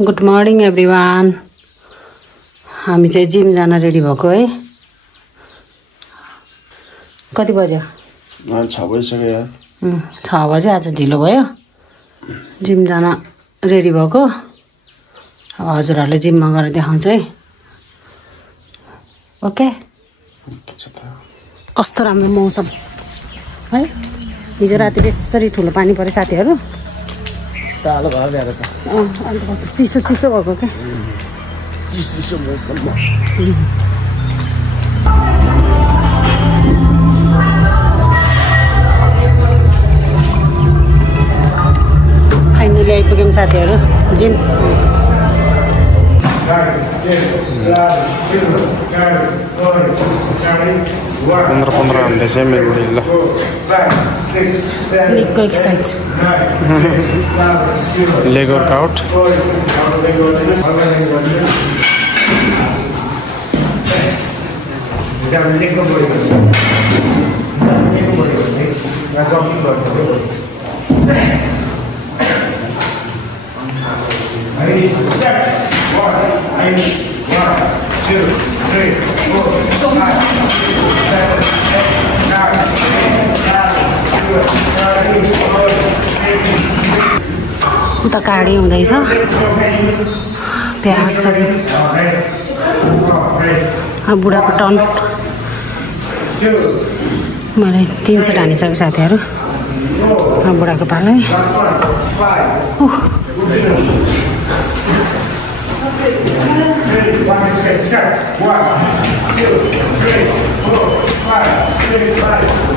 Good morning everyone. हामी चाहिँ gym जान रेडी भएको है। कति बज्यो? 6 बजिसक्यो यार। 6 बजे। आज ढिलो भयो। जिम जान रेडी भएको। हजुरहरूले जिममा गएर देखाउँछ है। ओके। कस्तो राम्रो मौसम है। हिजो राति बेसरी ठुलो पानी पऱ्यो साथीहरू। तालो घर ल्याएर त अन्त चिसो चिसो भएको क्या। चिसो मौसममा फाइनली आइपुग्यौँ साथीहरू जिम। 15 घन्टे चाहिँ मेरो बुढी ल लेगको एक्सर्साइज। Leg workout. उता काडी हुँदैछ। प्याज छ नि। बुढाको टर्न। मैले 3 सेट हानिसकेँ साथीहरू। बुढाको पालो है।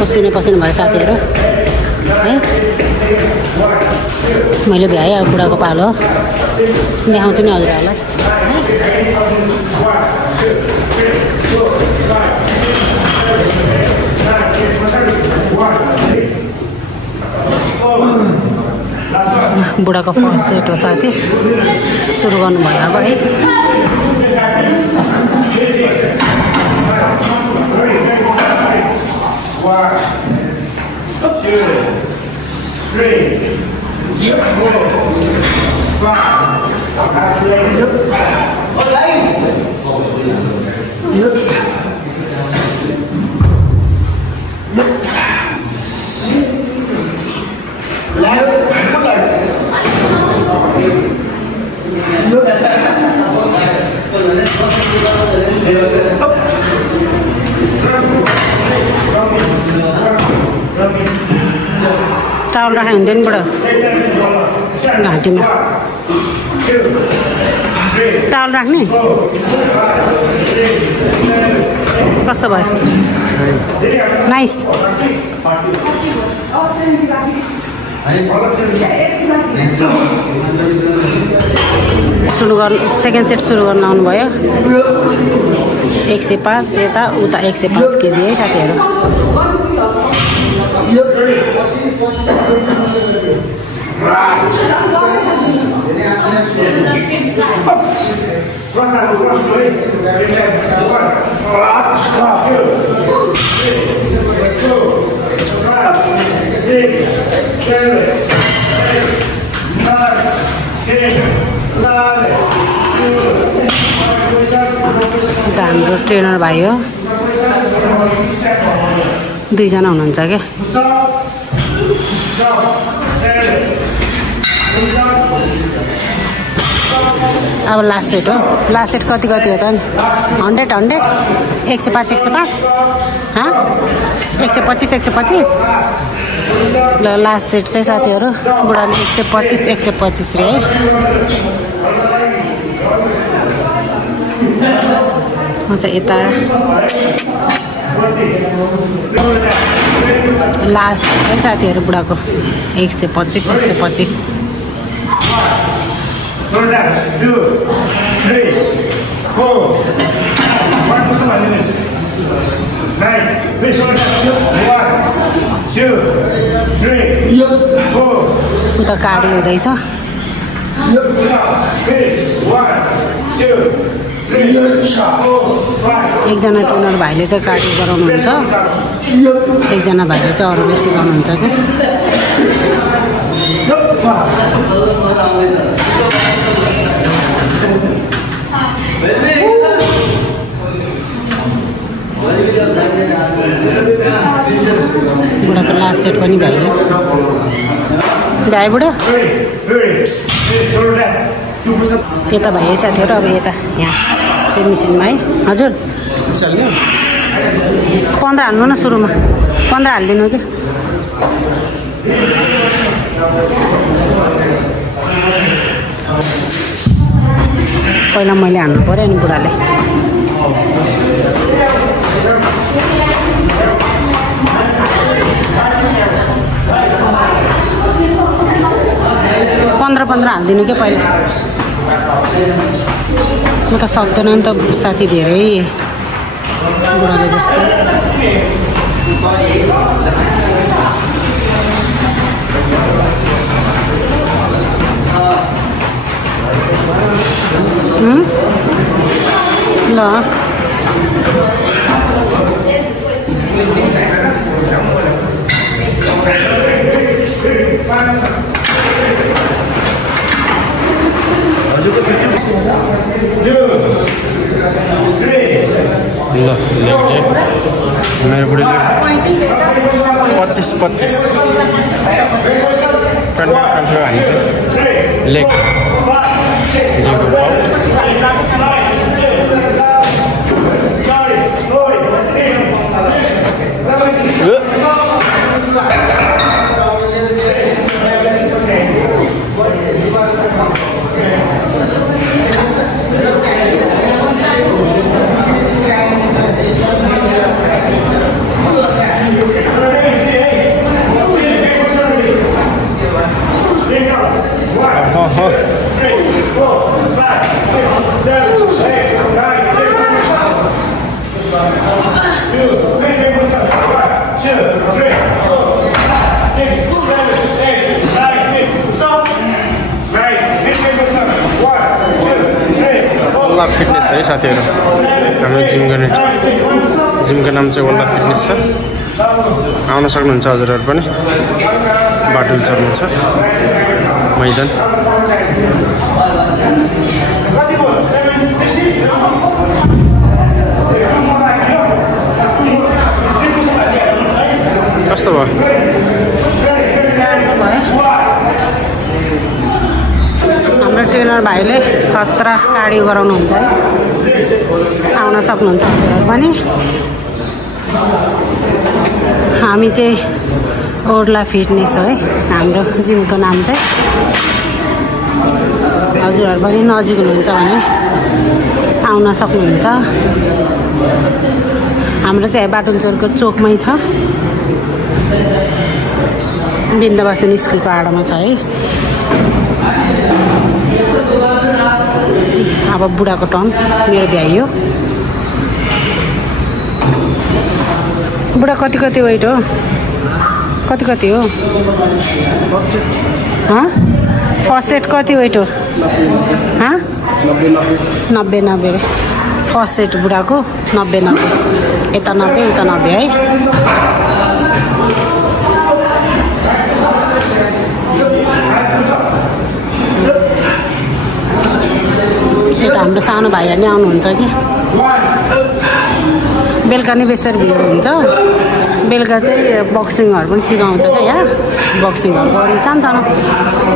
पसिनो पसिनो भयो साथीहरू है। मैले भ्याएँ अब बुढाको पालो देखाउँछु नि हजुरहरूलाई। बुढाको फर्स्ट सेट हो साथी। सुरु गर्नुभयो अब है। टावल राखे हुन्थ्यो नि बुढो घाँटीमा। टावल राख्ने कस्तो भयो? नाइस। सुरु गर्नु सेकेन्ड सेट सुरु गर्न आउनुभयो। 105 यता उता 105 केजी है साथीहरू। हाम्रो ट्रेनर भाइ हो। 2 जना हुनुहुन्छ क्या। अब लास्ट सेट हो। लास्ट सेट कति हो त नि? 100 105 105 हाँ 125 125 ल लास्ट सेट चाहिँ साथीहरू। बुढाले 125 125 रे है। म चाहिँ यता लास्ट है साथीहरू। बुढाको 125 125। 2 3 4 Nice. 1 2 3 4 उता काडी हुँदैछ। 1 2 एकजना ट्रेनर भाइले चाहिँ कार्डियो गराउनुहुन्छ। एकजना भाइले चाहिँ अरूले सिकाउनुहुन्छ क्या। बुढाको लास्ट सेट पनि भ्यायो भ्याए बुढा त्यो त भयो साथीहरू अब यता यहाँ त्यो मिसिनमा है हजुर 15 हाल्नु न सुरुमा 15 हालिदिनु कि पहिला मैले हाल्नु पर्यो अनि बुढाले पन्ध्र हालिदिनु क्या पहिला म त सक्दैन नि त साथी धेरै बुढाले जस्तो ल मेरो बुढीले 25 हान्छ लेग फिटनेस है साथीहरु हाम्रो जिमको नाम चाहिँ वल्ला फिटनेस छ आउन सक्नुहुन्छ हजुरहरु पनि बाटुल चल्नु छ मैदान कस्तो भयो हाम्रो ट्रेनर भाइले खतरा कार्डियो गराउनुहुन्छ है आउन सक्नुहुन्छ हजुरहरु पनि हामी चाहिँ ओर्ला फिटनेस हो है हाम्रो जिमको नाम चाहिँ हजुरहरु पनि नजिक हुनुहुन्छ भने आउन सक्नुहुन्छ हाम्रो चाहिँ बाटुलचोरको चोकमै छ बिन्दवासन स्कुलको आडामा छ है अब बुढाको टर्न मेरो भ्याइयो बुढा कति वेट हो कति हो फर्स्ट सेट कति वेट हो 90 फर्स्ट सेट बुढाको 90 यता 90 है यता हाम्रो सानो भाइहरु नि आउनुहुन्छ कि बेलुका नि बेसरी भिड हुन्छ बेलुका चाहिँ बक्सिङहरु पनि सिकाउँछ क्या यहाँ बक्सिङहरु गर्ने सानो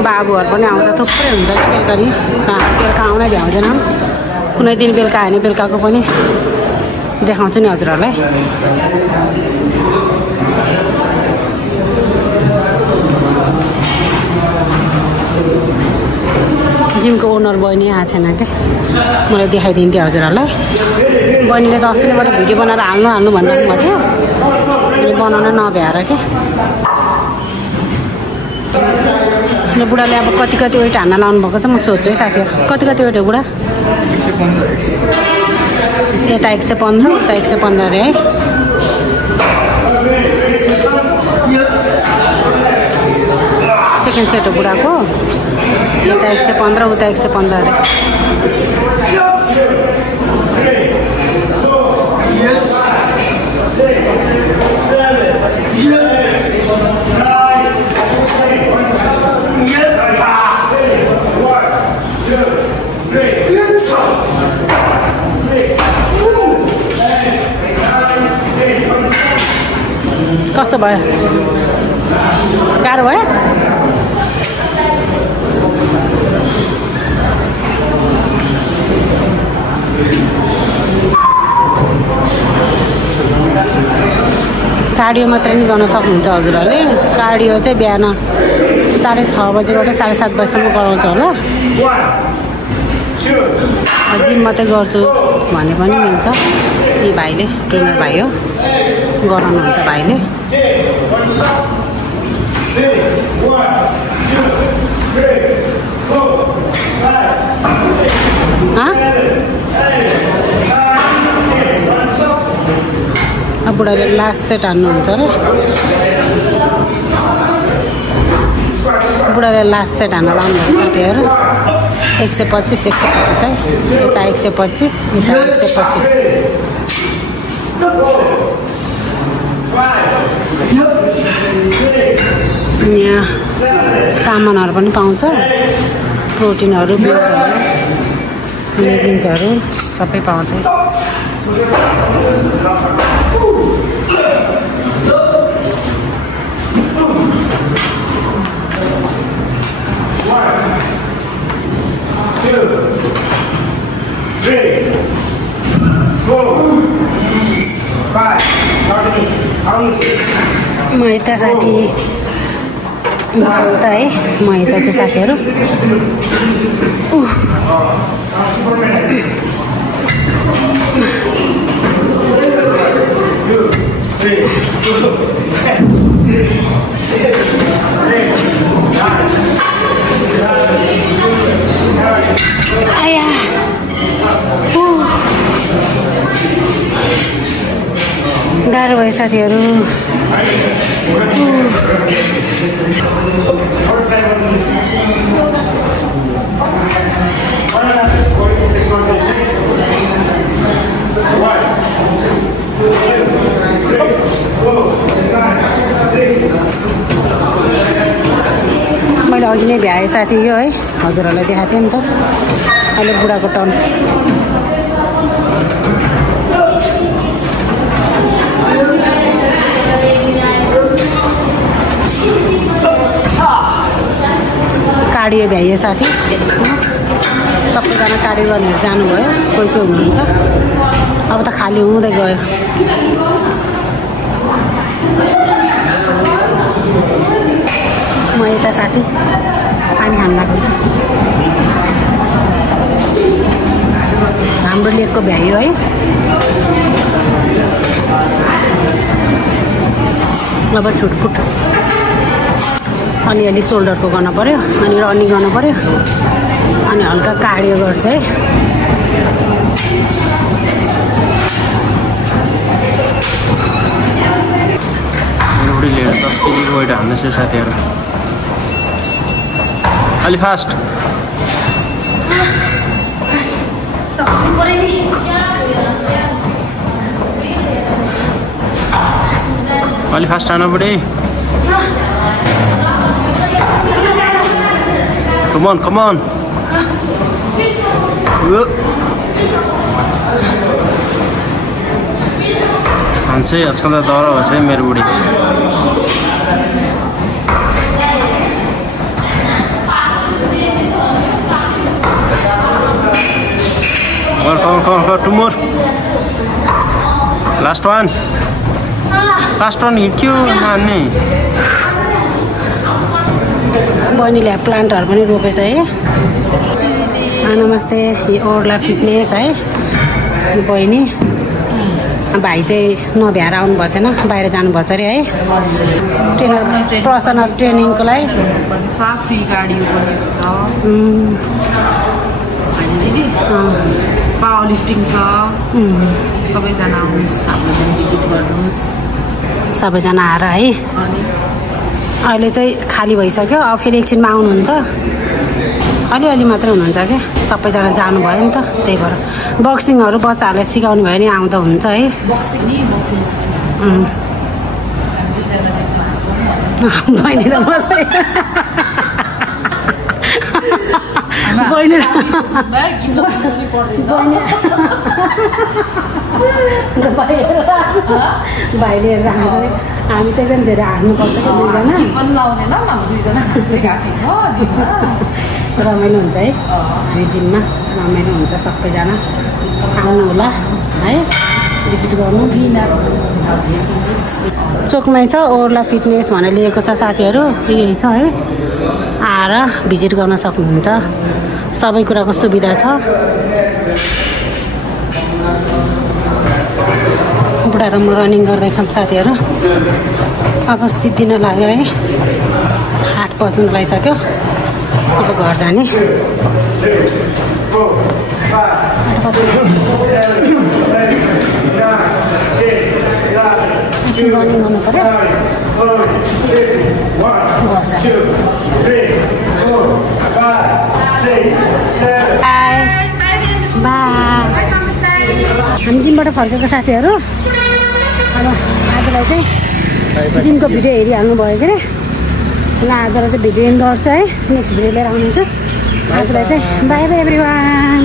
बाबुहरु पनि आउँछ थुप्रै हुन्छ कि बेलुका नि बेलुका आउनै भ्याउँदैन कुनै दिन बेलुका आयो भने बेलुकाको पनि देखाउँछु नि हजुरहरुलाई जिमको ओनर बहिनी आएको छैन क्या मलाई देखाइदिन्थेँ हजुरहरुलाई बहिनीले त अस्तिबाट भिडियो बनाएर हाल्नु भनेर भन्थ्यो अनि बनाउन नभ्याएर के बुढाले अब कति वेट हान्न लाउनु भएको छ म सोध्छु है साथीहरु कति वेट हो बुढा 115 यता 115 उता 115 रे है सेकेन्ड सेट हो बुढाको यता 115 उता 115 रे कस्तो कस्तो भयो गाह्रो भयो कार्डियो मात्रै नि गर्न सक्नुहुन्छ हजुरहरूले कार्डियो चाहिँ बिहान 6:30 बजेबाट 7:30 बजीसम्म गराउँछ होला जिम मात्रै गर्छु भने पनि मिल्छ यी भाइले ट्रेनर भाइ हो गराउनुहुन्छ भाइले अब बुढाले लास्ट सेट हान्नुहुन्छ र बुढाले लास्ट सेट हान्न लाउनुहुन्छ साथीहरू 125 है यता 125 यता 125 यहाँ सामानहरू पनि पाउँछ प्रोटिनहरू बिटहरू लेगिन्सहरू सबै पाउँछ म यता साथी उता है म यता चाहिँ साथीहरू आया गाह्रो भयो साथीहरू मैले अघि नै भ्याएँ साथी यो है हजुरहरूलाई देखाएको थिएँ नि त अहिले बुढाको टर्न कार्डियो भ्याइयो साथी सबैजना कार्डियो गर्नेहरू जानुभयो कोही कोही हुनुहुन्छ अब त खाली हुँदै गयो म यता साथी पानी खान लाग्यो हाम्रो लेकको भ्याइयो है अब छुटफुट अलिअलि सोल्डरको गर्नु पर्यो अनि रनिङ गर्नु पर्यो अनि हल्का कार्डियो गर्छ है बुढीले 10 केजीको वेट हान्दैछ साथीहरू अलि फास्ट अलि फास्ट हान्नु बुढी Come on, come on. Hanse, आजकल त दौरा भएछ है मेरो बुढी Come on, two more. Last one. Last one, क्यों हान्ने बहिनीले प्लान्टहरू पनि रोपेछ है नमस्ते यो ओर्ला फिटनेस है बहिनी भाइ चाहिँ नभ्याएर आउनु भएको छैन बाहिर जानुभएको छ अरे है ट्रेनर पर्सनल ट्रेनिङको लागि फ्री गाडी पावर लिफ्टिङ छ सबैजना आउनुहोस् हाम्रो भिजिट गर्नुहोस् सबैजना आएर है अहिले चाहिँ खाली भइसक्यो अब फेरि एकछिनमा आउनुहुन्छ अलिअलि मात्रै हुनुहुन्छ क्या सबैजना जानुभयो नि त त्यही भएर बक्सिङहरू बच्चाहरूलाई सिकाउनु भयो नि आउँदा हुन्छ है बहिनी र म बहिनी भाइले हेरेर हाँस्छ हामी चाहिँ एकदम धेरै हाँस्नुपर्छ कि दुईजना रमाइलो हुन्छ है हामी जिममा रमाइलो हुन्छ सबैजना आउनु होला है भिजिट गर्नु चोकमै छ ओर्ला फिटनेस भनेर लिएको छ साथीहरू यही छ है आएर भिजिट गर्न सक्नुहुन्छ सबै कुराको सुविधा छ बुढा र म रनिङ गर्दैछौँ साथीहरू अब सिद्धिन लाग्यो है 8 बज्नु लागिसक्यो अब घर जाने रनिङ गर्नु पर्यो हामी जिमबाट फर्केको साथीहरू अब आजलाई चाहिँ जिमको भिडियो हेरिहाल्नु भयो के अरे ल आजलाई चाहिँ भिडियो एन्ड गर्छ है नेक्स्ट भिडियो लिएर आउनुहुन्छ आजलाई चाहिँ बाई बाई एभ्रिवान